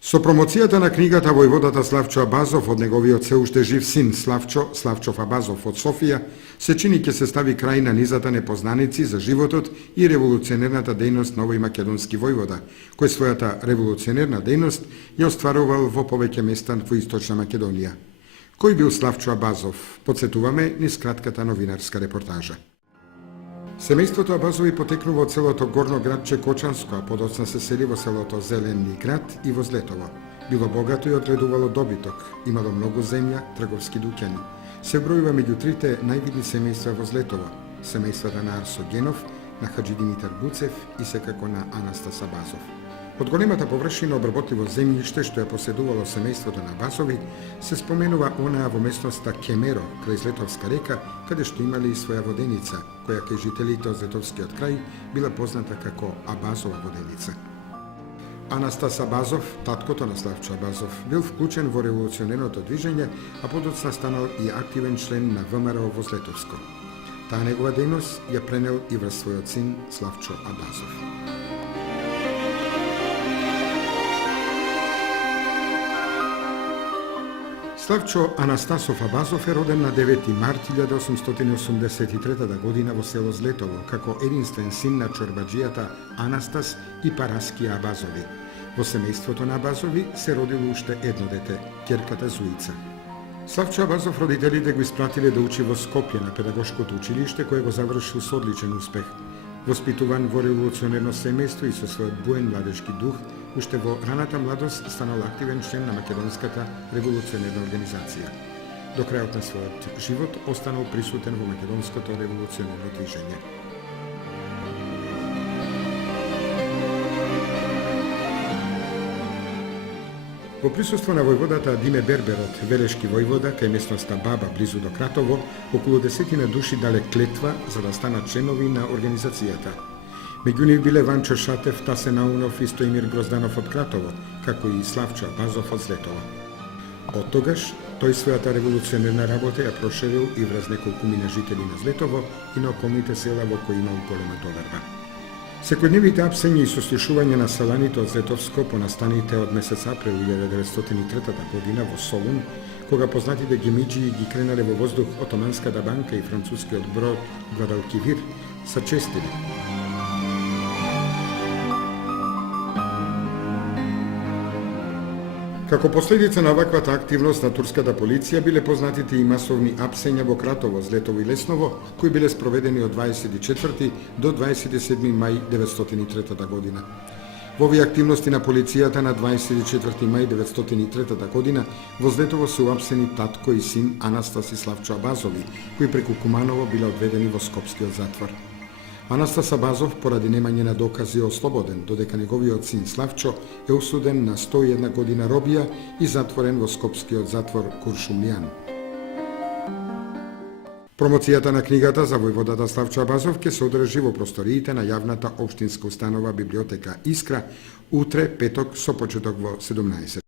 Со промоцијата на книгата војводата Славчо Абазов од неговиот се уште жив син Славчов Абазов од Софија, се чини ќе се стави крај на низата непознаници за животот и револуционерната дејност на овој македонски војвода, кој својата револуционерна дејност ја остварувал во повеќе места во Источна Македонија. Кој бил Славчо Абазов? Подсетуваме низ кратката новинарска репортажа. Семејството Абазови потекнува од селото Горно градче Кочанско, а подоцна се сели во селото Зелени град и Возлетово. Било богато и одредувало добиток, имало многу земја, трговски дуќани. Се бројува меѓу трите највидни семејства Возлетово, семејствата на Арсо Генов, на Хаджи Димитар Буцев и секако на Анастас Абазов. Од големата површина обработливо земјиште што ја поседувало семејството на Абазови, се споменува онаа во местноста Кемеро, крај Злетовска река, каде што имали и своја воденица, која кај жителите од Злетовскиот крај била позната како Абазова воденица. Анастас Абазов, таткото на Славчо Абазов, бил вклучен во револуционерното движење, а подоцна станал и активен член на ВМРО во Злетовско. Таа негова дејност ја пренел и врз својот син Славчо Абазов. Славчо Анастасов Абазов е роден на 9 март 1883 година во село Злетово, како единствен син на чорбаджијата Анастас и Параски Абазови. Во семејството на Абазови се родило уште едно дете, ќерката Зуица. Славчо Абазов родителите го испратиле да учи во Скопје на педагошкото училиште, кое го завршил со одличен успех. Воспитуван во револуционерно семејство и со својот буен младежки дух, уште во раната младост станал активен член на Македонската револуционерна организација. До крајот на својот живот останал присутен во македонското револуционерно движење. Во присуство на војводата Диме Берберот, велешки војвода, кај местноста Баба, близу до Кратово, околу 10 души дале клетва за да станат членови на организацијата. Меѓу нив биле Ванчо Шатев, Тасе Наунов и Стоимир Грозданов од Кратово, како и Славчо Абазов од Злетово. Од тогаш, тој својата револуционерна работа ја проширил и врз неколку мина жители на Злетово и на околните села во кои имал голема доверба. Секојдневните апсења и сослушување на селаните од Злетовско по настаните од месец април 1903 година во Солун, кога познатите гемиџии ги кренале во воздух Отоманската банка и францускиот брод Гвадалкивир, са честили. Како последица на ваквата активност на турската полиција биле познатите и масовни апсења во Кратово, Злетово и Лесново, кои биле спроведени од 24 до 27 мај 1903 година. Во овие активности на полицијата на 24 мај 1903 година во Злетово се уапсени татко и син Анастас и Славчо Абазови, кои преку Куманово биле одведени во Скопскиот затвор. Анастас Абазов, поради немање на докази, е ослободен, додека неговиот син Славчо е осуден на 101 година робија и затворен во Скопскиот затвор Куршумлијан. Промоцијата на книгата за војводата Славчо Абазов ќе се одржи во просториите на јавната општинска установа библиотека Искра утре, петок, со почеток во 17.